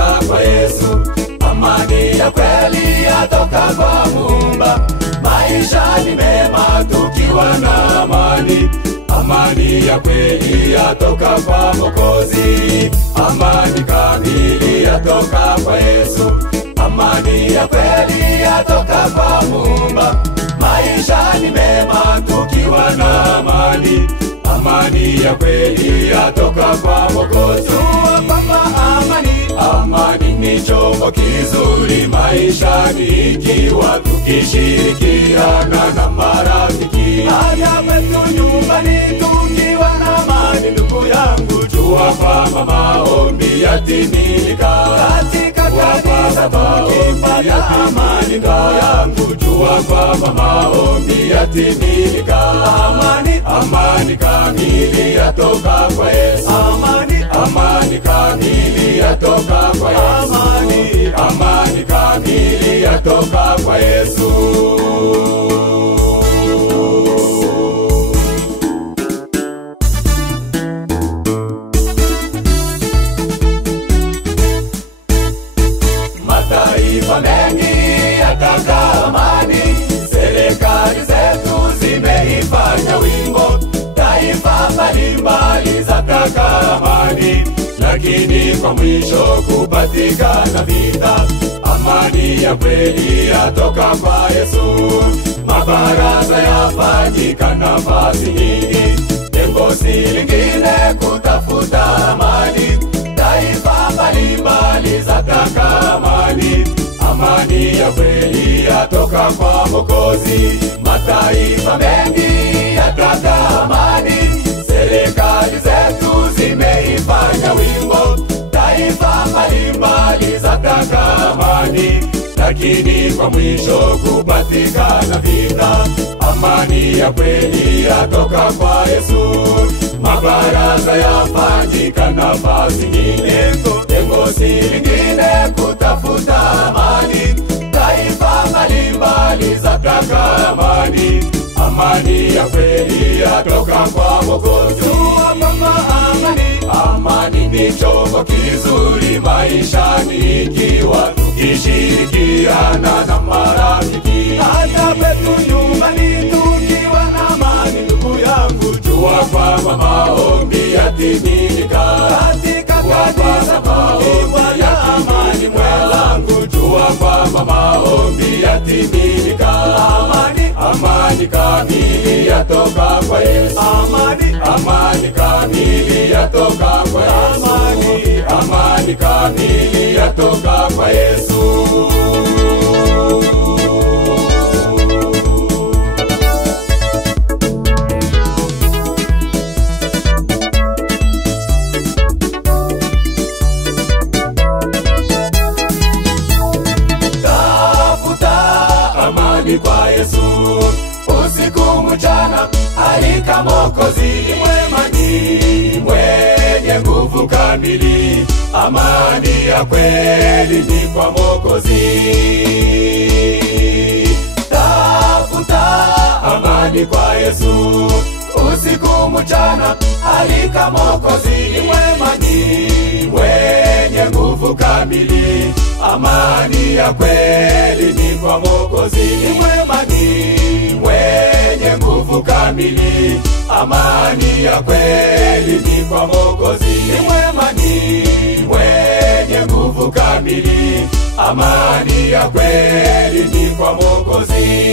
yatoka kwa Yesu. Amani ya kweli yatoka kwa Muumba. Maisha ni mema tukiwa na amani. Amani ya kweli yatoka kwa Mwokozi. Amani kamili yatoka kwa Yesu. Amani ya kweli yatoka kwa Muumba. Maisha ni mema tukiwa na amani. Amani ya kweli yatoka kwa Mwokozi. Amani ni chombo kizuri maishani ikiwa tukishirikiana na marafiki. Hata kwetu nyumbani tukiwa na amani, ndugu yangu, jua kwamba maombi yatimilika. Katika kanisa tukifanya amani, ndugu yangu, jua kwamba maombi yatimilika. Amani kamili yatoka kwa Yesu. Amani kamili yatoka kwa Yesu. Amani kamili yatoka kwa Yesu. Mataifa mengi yataka amani. Serikali zetu zimeifanya wimbo. Taifa mbalimbali zataka amani, lakini kwa mwisho kupatikana vita. Amani ya kweli yatoka kwa Yesu. Mabaraza yafanyika nafasi nyingi. Lengo si lingine kutafuta amani. Taifa mbalimbali zataka amani. Amani ya kweli yatoka kwa Mwokozi. Mataifa mengi yataka amani. Serikali zetu zimeifanya wimbo. Taifa mbalimbali zataka amani, lakini kwa mwisho kupatikana vita. Amani ya kweli yatoka kwa Yesu. Mabaraza yafanyika nafasi nyingi. Lengo si lingine kutafuta amani. Taifa mbalimbali zataka amani. Amani ya kweli yatoka kwa Mwokozi. Amani ni chombo kizuri maishani ikiwa tukishirikiana na marafiki. Hata kwetu nyumbani tukiwa na amani, ndugu yangu, jua kwamba maombi yatimilika. Katika kanisa tukiwa na amani, mwenzangu, jua kwamba maombi yatimilika. Amani kamili yatoka kwa Yesu. Amani kamili yatoka kwa Yesu. Amani kamili yatoka kwa Yesu. Kwa Yesu usiku mchana, alika Mwokozi. Mwema ni mwenye nguvu kamili. Amani ya kweli ni kwa Mwokozi. Tafuta amani kwa Yesu usiku mchana, alika Mwokozi. Mwema ni mwenye nguvu kamili. Amani ya kweli ni kwa Mwokozi. Mwema ni mwenye nguvu kamili. Amani ya kweli ni kwa Mwokozi. Mwema ni mwenye nguvu kamili. Amani ya kweli ni kwa Mwokozi.